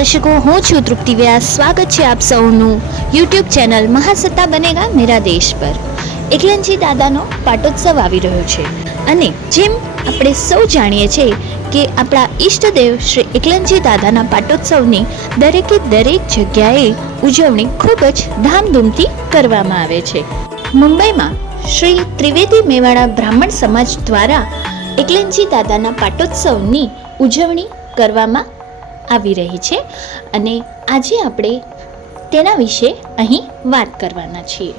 દર્શકો, હું છું તૃપ્તિ વ્યાસ। સ્વાગત છે આપ સૌનું યુટ્યુબ ચેનલ મહાસત્તા બનેગા મેરા દેશ પર। એકલનજી દાદાનો પાટોત્સવ આવી રહ્યો છે અને જેમ આપણે સૌ જાણીએ છીએ કે આપણા ઈષ્ટદેવ શ્રી એકલનજી દાદાના પાટોત્સવની દરેકે દરેક જગ્યાએ ઉજવણી ખૂબ જ ધામધૂમથી કરવામાં આવે છે। મુંબઈમાં શ્રી ત્રિવેદી મેવાડા બ્રાહ્મણ સમાજ દ્વારા એકલનજી દાદાના પાટોત્સવની ઉજવણી કરવામાં આવી રહી છે અને આજે આપણે તેના વિશે અહીં વાત કરવાના છીએ।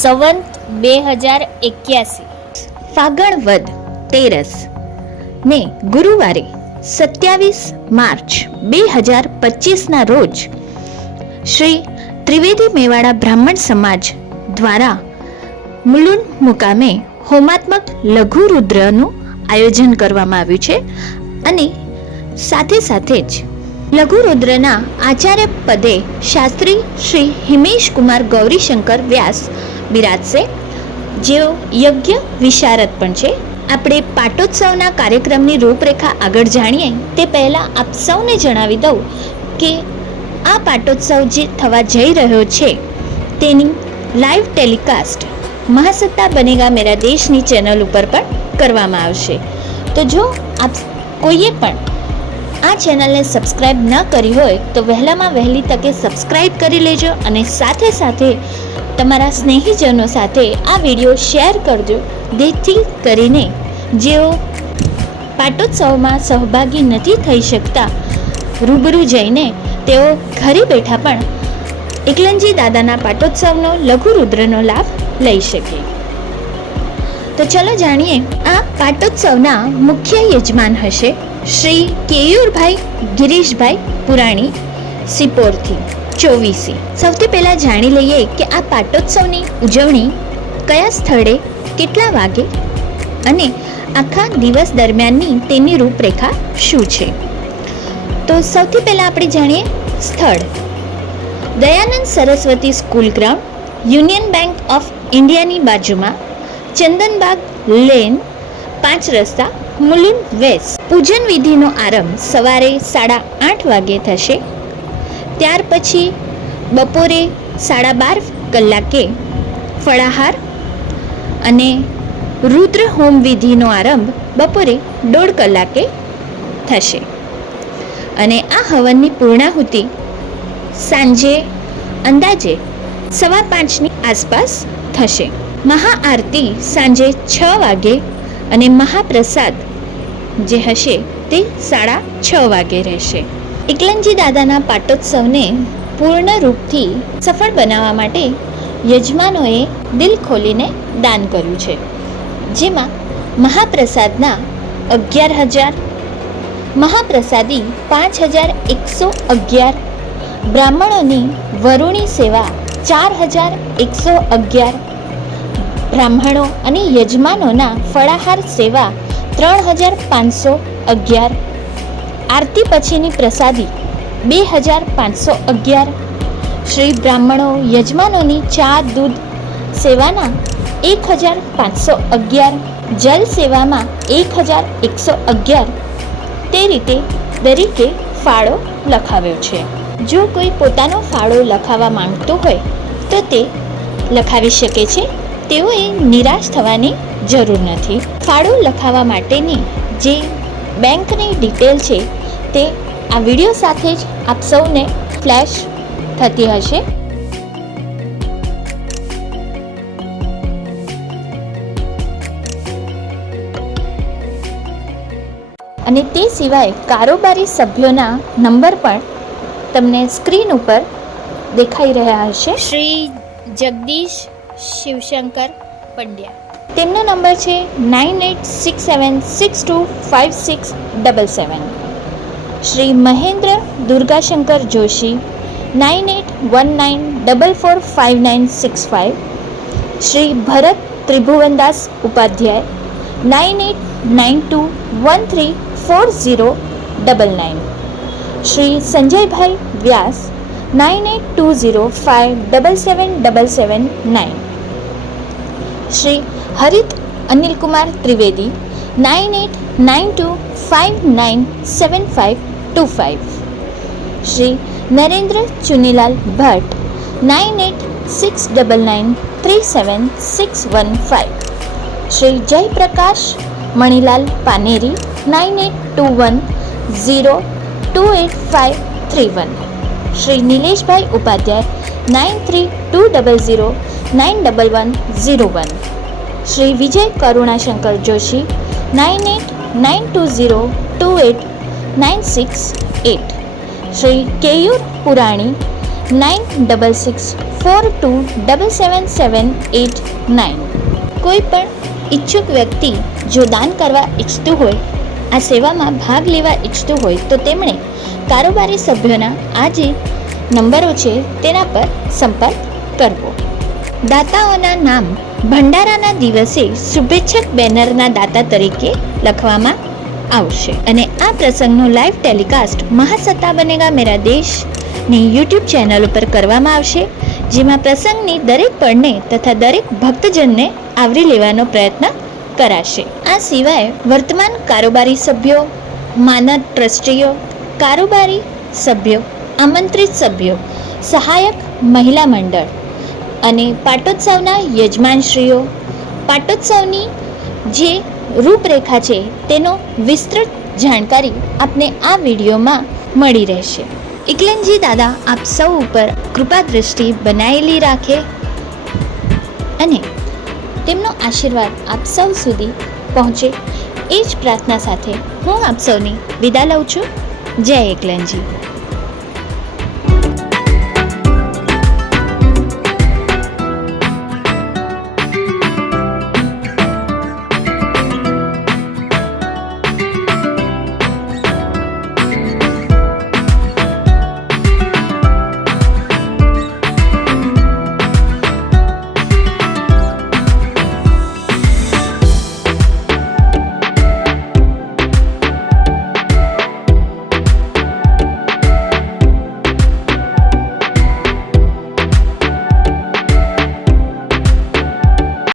સંવંત 2081 ફાગણ વદ 13 ને ગુરુવારે 27 માર્ચ 2025ના રોજ શ્રી ત્રિવેદી મેવાડા બ્રાહ્મણ સમાજ દ્વારા મુલુંડ મુકામે હોમાત્મક લઘુ રુદ્રનું આયોજન કરવામાં આવ્યું છે અને સાથે સાથે જ લઘુ રુદ્રના આચાર્ય પદે શાસ્ત્રી શ્રી હિમેશ કુમાર ગૌરીશંકર વ્યાસ બિરાજશે, જેઓ યજ્ઞ વિશારદ પણ છે। આપણે પાટોત્સવના કાર્યક્રમની રૂપરેખા આગળ જાણીએ તે પહેલાં આપ સૌને જણાવી દઉં કે આ પાટોત્સવ જે થવા જઈ રહ્યો છે તેની લાઈવ ટેલિકાસ્ટ મહાસત્તા બનેગા મેરા દેશની ચેનલ ઉપર પણ કરવામાં આવશે। તો જો આપ કોઈએ પણ આ ચેનલને સબસ્ક્રાઈબ ન કરી હોય તો વહેલામાં વહેલી તકે સબસ્ક્રાઈબ કરી લેજો અને સાથે સાથે તમારા સ્નેહીજનો સાથે આ વિડીયો શેર કરજો, જેથી કરીને જેઓ પાટોત્સવમાં સહભાગી નથી થઈ શકતા રૂબરૂ જઈને તેઓ ઘરે બેઠા પણ એકલનજી દાદાના પાટોત્સવનો લઘુ રુદ્રનો લાભ લઈ શકે। તો ચલો જાણીએ, આ પાટોત્સવના મુખ્ય યજમાન હશે શ્રી કેયુરભાઈ ગિરીશભાઈ પુરાણી સિપોરથી 24। સૌથી પહેલાં જાણી લઈએ કે આ પાટોત્સવની ઉજવણી કયા સ્થળે કેટલા વાગે અને આખા દિવસ દરમિયાનની તેની રૂપરેખા શું છે। તો સૌથી પહેલાં આપણે જાણીએ સ્થળ। Dayanand Saraswati school ground, union bank of ઇન્ડિયાની બાજુમાં, ચંદનબાગ લેન, 5 રસ્તા, મુલુંડ વેસ્ટ। પૂજન વિધિનો આરંભ સવારે 8:30 વાગે થશે। ત્યાર પછી બપોરે 12:30 કલાકે ફળાહાર અને રુદ્ર હોમ વિધિનો આરંભ બપોરે 1:30 કલાકે થશે અને આ હવનની પૂર્ણાહુતિ સાંજે અંદાજે 5:15ની આસપાસ થશે। મહાઆરતી સાંજે 6 વાગે અને મહાપ્રસાદ જે હશે તે 6:30 વાગે રહેશે। એકલનજી દાદાના પાટોત્સવને પૂર્ણ રૂપથી સફળ બનાવવા માટે યજમાનોએ દિલ ખોલીને દાન કર્યું છે, જેમાં મહાપ્રસાદના 11,000, મહાપ્રસાદી 5,111, બ્રાહ્મણોની વરુણી સેવા 4,111, બ્રાહ્મણો અને યજમાનોના ફળાહાર સેવા 3,511, આરતી પછીની પ્રસાદી 2,511, શ્રી બ્રાહ્મણો યજમાનોની ચા દૂધ સેવાના 1,511, જલ સેવામાં 1,111, તે રીતે દરેકે ફાળો લખાવ્યો છે। જો કોઈ પોતાનો ફાળો લખાવવા માંગતો હોય તો તે લખાવી શકે છે, તેઓએ નિરાશ થવાની જરૂર નથી। ફાળો લખાવવા માટેની જે બેંકની ડિટેલ છે તે આ વિડીયો સાથે જ આપ સૌને ફ્લેશ થતી હશે। અને તે સિવાય કારોબારી સભ્યોના નંબર પણ તમને સ્ક્રીન ઉપર દેખાઈ રહ્યા હશે। શ્રી જગદીશ શિવશંકર પંડ્યા, તેમનો નંબર છે 9867625677। શ્રી મહેન્દ્ર દુર્ગાશંકર જોશી 9819445965। શ્રી ભરત ત્રિભુવનદાસ ઉપાધ્યાય 9892134099। શ્રી સંજયભાઈ વ્યાસ 9820577779। શ્રી હરિત અનિલકુમાર ત્રિવેદી 9892597525। શ્રી નરેન્દ્ર ચુનીલાલ ભટ્ટ 9869937615, શ્રી જયપ્રકાશ મણિલાલ પાનેરી 9821028531, શ્રી નિલેશભાઈ ઉપાધ્યાય 9320091101, શ્રી વિજય કરુણાશંકર જોશી 9892028968, શ્રી કેયુર પુરાણી 9664277789. કોઈ પણ ઈચ્છુક વ્યક્તિ જો દાન કરવા ઈચ્છતું હોય, આ સેવામાં ભાગ લેવા ઈચ્છતું હોય તો તેમણે કારોબારી સભ્યોના આ જે નંબરો છે તેના પર સંપર્ક કરવો. દાતાઓના નામ ભંડારાના દિવસે શુભેચ્છક બેનરના દાતા તરીકે લખવામાં આવશે અને આ પ્રસંગનો લાઈવ ટેલિકાસ્ટ મહાસત્તા બનેગા મેરા દેશની યુટ્યુબ ચેનલ ઉપર કરવામાં આવશે, જેમાં પ્રસંગની દરેક પળને તથા દરેક ભક્તજનને આવરી લેવાનો પ્રયત્ન કરાશે. આ સિવાય વર્તમાન કારોબારી સભ્યો, માનદ ટ્રસ્ટીઓ, કારોબારી સભ્યો, આમંત્રિત સભ્યો, સહાયક મહિલા મંડળ અને પાટોત્સવના યજમાનશ્રીઓ, પાટોત્સવની જે રૂપરેખા છે તેનો વિસ્તૃત જાણકારી આપને આ વિડીયોમાં મળી રહેશે. એકલનજી દાદા આપ સૌ ઉપર કૃપા દ્રષ્ટિ બનાયેલી રાખે અને તેમનો આશીર્વાદ આપ સૌ સુધી પહોંચે એ જ પ્રાર્થના સાથે હું આપ સૌની વિદા લઉં છું. જય એકલનજી.